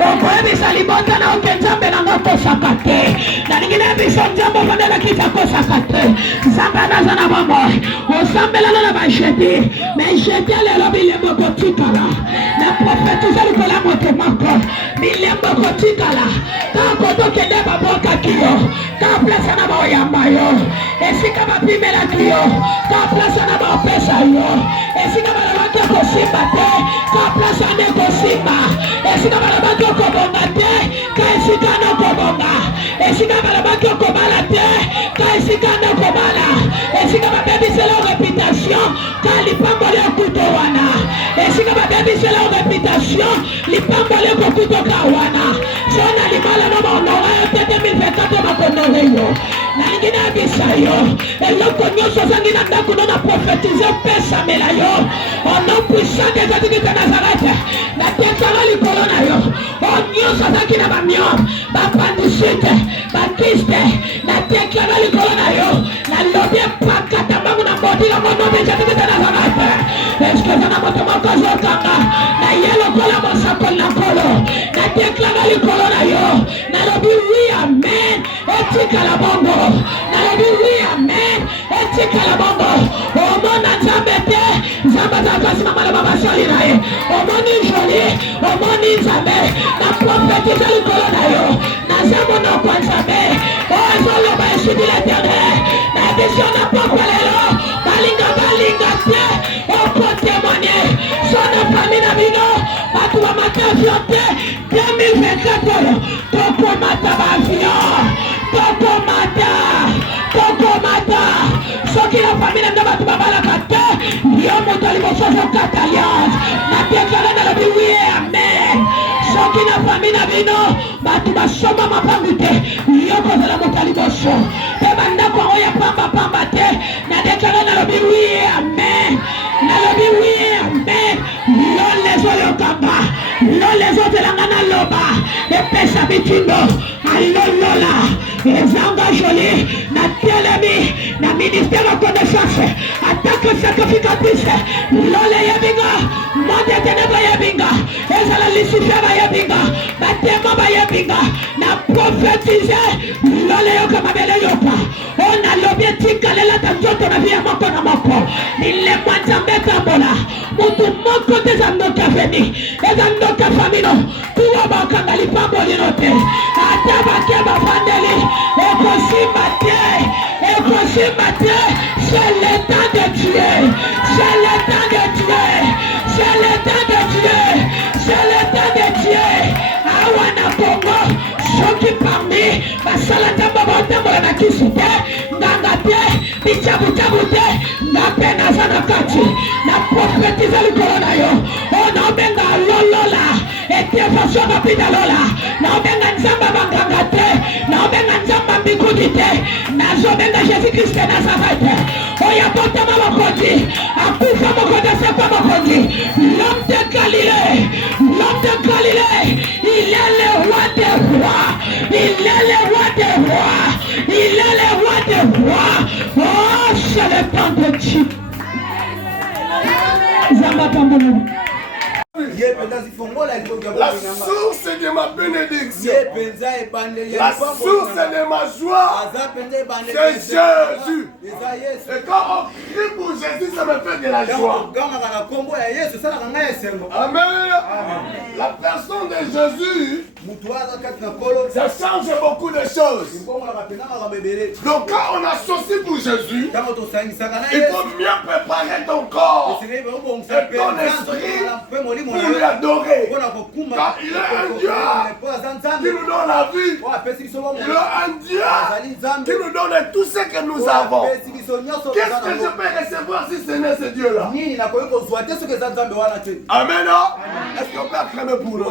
okoyebisa libota na oke nzambe na nga kosaka te nalingi nayebisa nzambe ofandelaki ta kosaka te nzambe anaza na bomoi osambelana na bajeti me jeti alelo bilembo kotikala na profetize likola moto moko bilembo kotikala kako tokende babokaki yo ka plasa na baoyamba yo esika bapimelaki yo ka plasa na baopesa yo esika balabaki kosimba te ka plasa nde kosimba esika balabaki okobonga te ka esika na okobonga esika balabaki okobala te ka esika na okobala esika babebisela reputation ka lipamboli okuto wana esika babebisela reputation lipamboli kokutoka wana sona limala no maonora yo te 2024 makonore yo nalingi nayebisa yo eloko nyonso ozangi na ndako no na profetize opesamela yo onom puissant ezalaki ka nazarete natekala likolo na yo onyonso azalaki na bamiom bapandisite bakiste natekala likolo na yo nalobi epakata mbangu na mboti na monobe ezalaki ka nazarete eske eza na moto moko azokanga na ye lokola mosakoli na nkolo natekala likolo na yo nalobi wi amen etikala bongo nalobi wi amen etikala bongo omona nzambe te nzambe azakasi na maloba basali na ye omoni joli omoni nzambe na profetize likolo na yo naza monoko ya nzambe oyo ezoloba esudi l'éternel na ebisio na pokwa lelo balinga te okotemonie so na fami na bino bato bamatavio te 2024 oyo tokomata baavion tokomata soki na fami na nga bato babalaka te yo moto liboso ozokata alliance natekala nalobi wie amen soki na fami na bino bato basomba mapangu te yo kozala moto liboso mpe bandako yango ya pambapamba te nadekala nalobi wie amen nalobi wie amen lo lezo yokamba lo lezo zelanga na loba epesa bitindo alolola ezanga joli na telemi na ministère de connaissance attaque sacrificatrice lole yebinga monde ténèbre yebinga ezala lucifer yebinga batema bayebinga na prophétise lole yoka mabele yoka ona lobi tikalela tanjoto na via moko na moko ile mwanzambe tambola mutu moko tezandoka veni ezandoka famino tuwa bakanga lipambo linote atabake bafandeli ekosimba te c'est le temps de Dieu c'est le temps de Dieu c'est le temps de Dieu c'est le temps de Dieu awana bongo soki parmi basala tamba batambola na kisi te nganga te bichabuchabu te ngape naza na kati na profetize likolo na yo onaobenga lolola etiefasio bapita lola naobenga nzamba banganga te naobenga nzamba mbikuti te nazobenga Jésus Christ Nazareth oya botama mokonzi akufa mokonzi asekwa mokonzi l'homme de Galilée il est le roi des rois il est le roi des rois il est le roi des rois oh c'est le temps de Dieu Zamba Pambolo. La source de ma bénédiction, la source de ma joie, c'est Jésus. Et quand on crie pour Jésus, ça me fait de la joie. Amen. La personne de Jésus, ça change beaucoup de choses. Donc quand on associe pour Jésus, il faut bien préparer ton corps et ton esprit pour lui adorer. Car il est un Dieu qui nous donne la vie. Il est un Dieu qui nous donne tout ce que nous avons. Qu'est-ce que je peux recevoir si ce n'est ce Dieu-là? Amen. Est-ce qu'on peut acclamer pour nous?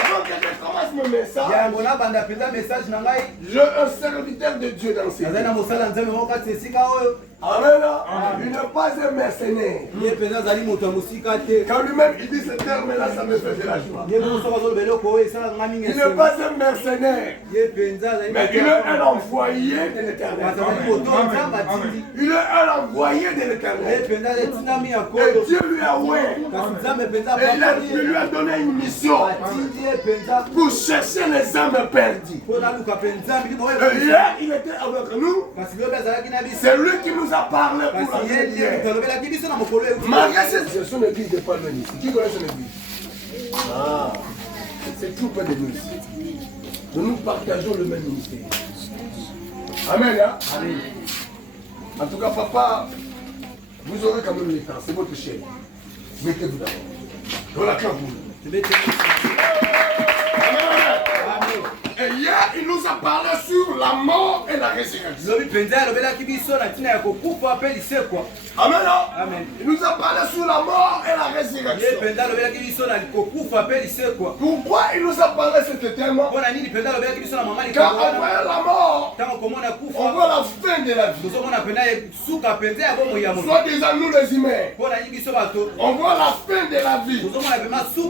Avant que je commence mon message, je suis un serviteur de Dieu dans ces lieux. Amen. Il n'est pas un mercenaire. Quand lui-même il dit ce terme-là, ça me fait de la joie. Il n'est pas un mercenaire. Mais il est un envoyé de l'Éternel. Il est un envoyé de l'Éternel. Et Dieu lui a il lui a donné une mission pour chercher les âmes perdues. Hier, il était avec nous. C'est lui qui nous a parlé pour la prière. Malgré cette son église de Palmen ici. Qui connaît son église? Ah, c'est tout près de nous ici. Nous partageons le même ministère. Amen. Hein? Amen. En tout cas, papa, vous aurez quand même le temps. C'est votre chaîne. Mettez-vous d'abord. Voilà quand vous. Et hier, il nous a parlé sur la mort et la résurrection. Amen. Amen. Il nous a parlé sur la mort et la résurrection. Pourquoi il nous a parlé de ce thème? Car on voit la mort, on voit la fin de la vie. Soit disant nous les humains, on voit la fin de la vie.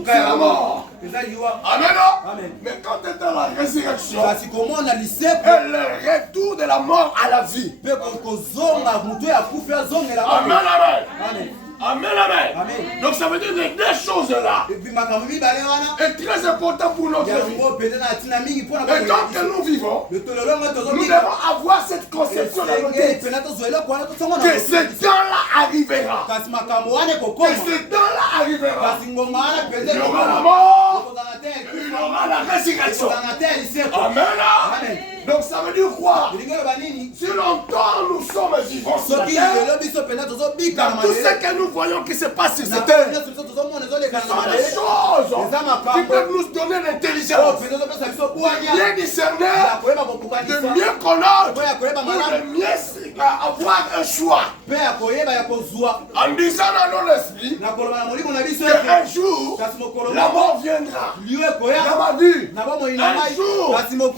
C'est la mort. Amen. Mais quand tu es dans la résurrection, et le retour de la mort à la vie. Amen, amen. Amen, amen. Donc ça veut dire que les deux choses-là est très important pour notre vie. Et tant que nous vivons, nous devons avoir cette conception dans notre tête que ce temps-là arrivera. Que ce temps-là arrivera. Il y aura la mort, il y aura la résurrection. Amen. Donc ça veut dire quoi? Si longtemps nous sommes vivants sur la terre, dans tout ce que nous voyons qui se passe sur cette terre, ce sont des choses qui peuvent nous donner l'intelligence de bien discerner, de mieux connaître, de mieux avoir un choix. En disant dans notre esprit qu'un jour la mort viendra dans ma vie. Un jour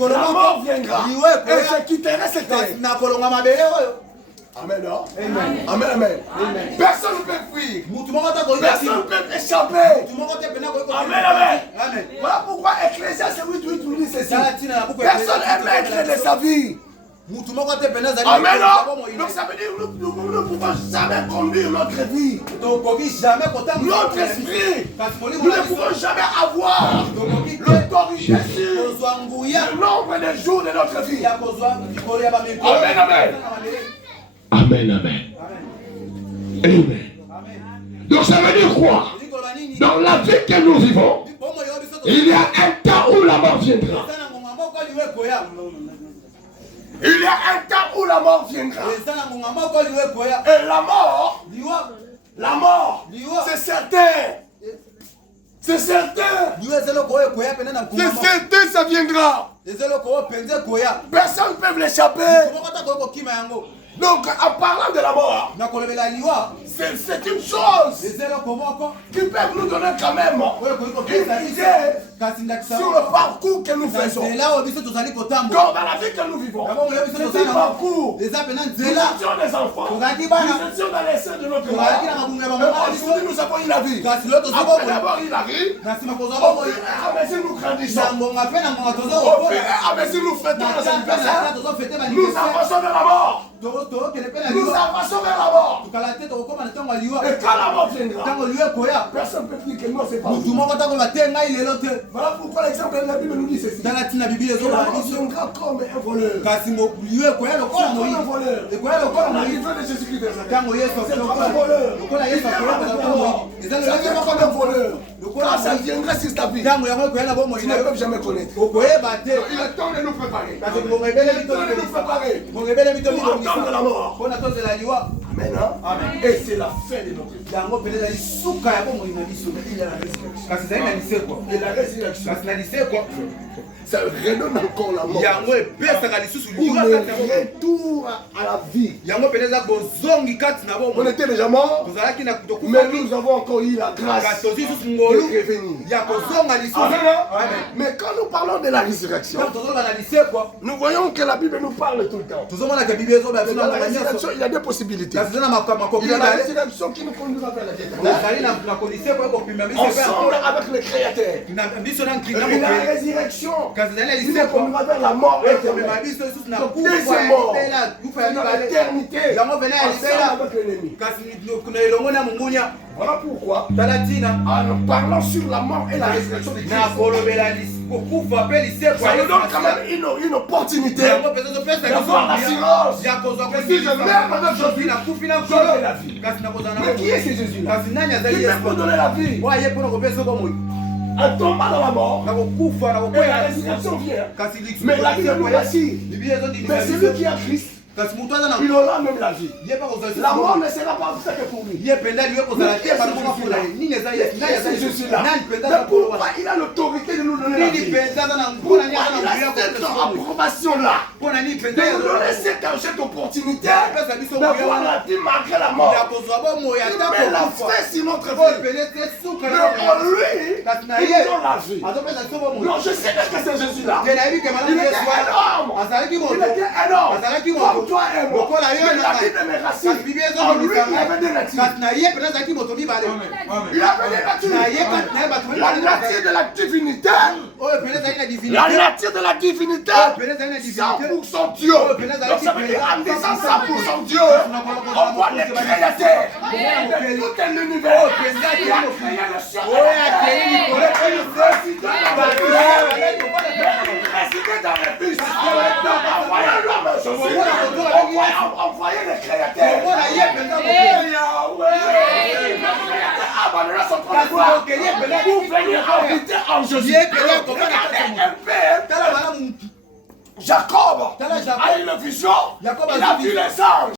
la mort viendra. Et je quitterai cette terre. Amen. Amen. Amen. Personne ne peut fuir. Personne ne peut échapper. Amen. Amen. Voilà pourquoi Ecclésiaste 8:8 nous dit ceci. Personne n'est maître de sa vie. Amen. Donc ça veut dire que nous ne pouvons jamais conduire notre vie. Notre esprit. Nous ne pouvons jamais avoir l'autorité sur le nombre de jours de notre vie. Amen. Amen. Amen, amen. Amen. Donc ça veut dire quoi? Dans la vie que nous vivons, il y a un temps où la mort viendra. Il y a un temps où la mort viendra. Et la mort, c'est certain. C'est certain. C'est certain, ça viendra. Personne ne peut l'échapper. Donc, en parlant de la mort, c'est une chose qui peut nous donner quand même une idée sur le parcours que nous faisons. Donc, dans la vie que nous vivons, c'est un parcours. Nous étions des enfants, nous étions dans les seins de notre mère. Aujourd'hui, nous avons eu la vie. Après d'avoir eu la vie, au fur et à mesure nous grandissons, au fur et à mesure nous fêtons nos anniversaires, nous avançons vers la mort. Nous avançons vers la mort. Et quand la mort viendra, personne ne peut dire que non, c'est pas vous. Voilà pourquoi l'exemple de la Bible nous dit ceci. La mort viendra comme un voleur. C'est comme un voleur. L'arrivée de Jésus-Christ, c'est comme un voleur. Ça vient comme un voleur. Quand ça viendra sur ta vie, tu ne peux jamais connaître. Il est temps de nous préparer. Il est temps de nous préparer. De la mort. Maintenant, et c'est la fin de notre vie. Et la résurrection, ça redonne encore la mort. Ou le retour à la vie. On était déjà mort, mais nous avons encore eu la grâce de revenir. Mais quand nous parlons de la résurrection, nous voyons que la Bible nous parle tout le temps. Dans la résurrection, il y a deux possibilités. Il y a la résurrection qui nous conduira vers la vie éternelle. Ensemble avec le Créateur. Il y a la résurrection qui nous conduira vers la mort éternelle. Donc, deuxième mort, c'est dans l'éternité, ensemble avec l'ennemi. Voilà pourquoi, en parlant sur la mort et la résurrection de Christ, ça nous donne quand même une opportunité d'avoir l'assurance que si je meurs avec Jésus, j'aurai la vie. Mais qui est ce Jésus-là? Qui peut me donner la vie? En tombant dans la mort, et la résurrection vient. Mais la vie nous rassure. Mais celui qui a Christ, il aura même la vie. La mort ne sera pas faite pour lui. Mais c'est Jésus-là. Mais pourquoi il a l'autorité de nous donner la vie? Pourquoi il a cette approbation-là de nous donner cette opportunité de voir la vie malgré la mort? Il met la fin sur notre vie. Mais en lui, il donne la vie. Non, je sais que c'est Jésus-là. Il était énorme. Il était énorme. Comme toi et moi. Mais la Bible me rassure. En lui, il y avait des natures. Il avait des natures. La nature de la divinité. La nature de la divinité. 100% Dieu. Donc ça veut dire en disant 100% Dieu, on voit le Créateur de tout l'univers. Il a créé le ciel. Résidé dans les bus. Envoyez l'homme Jésus. Envoyez le Créateur. Abandonnez son trône de gloire pour venir habiter en Jésus. Regardez un père. Jacob a eu une vision. Il a vu les anges.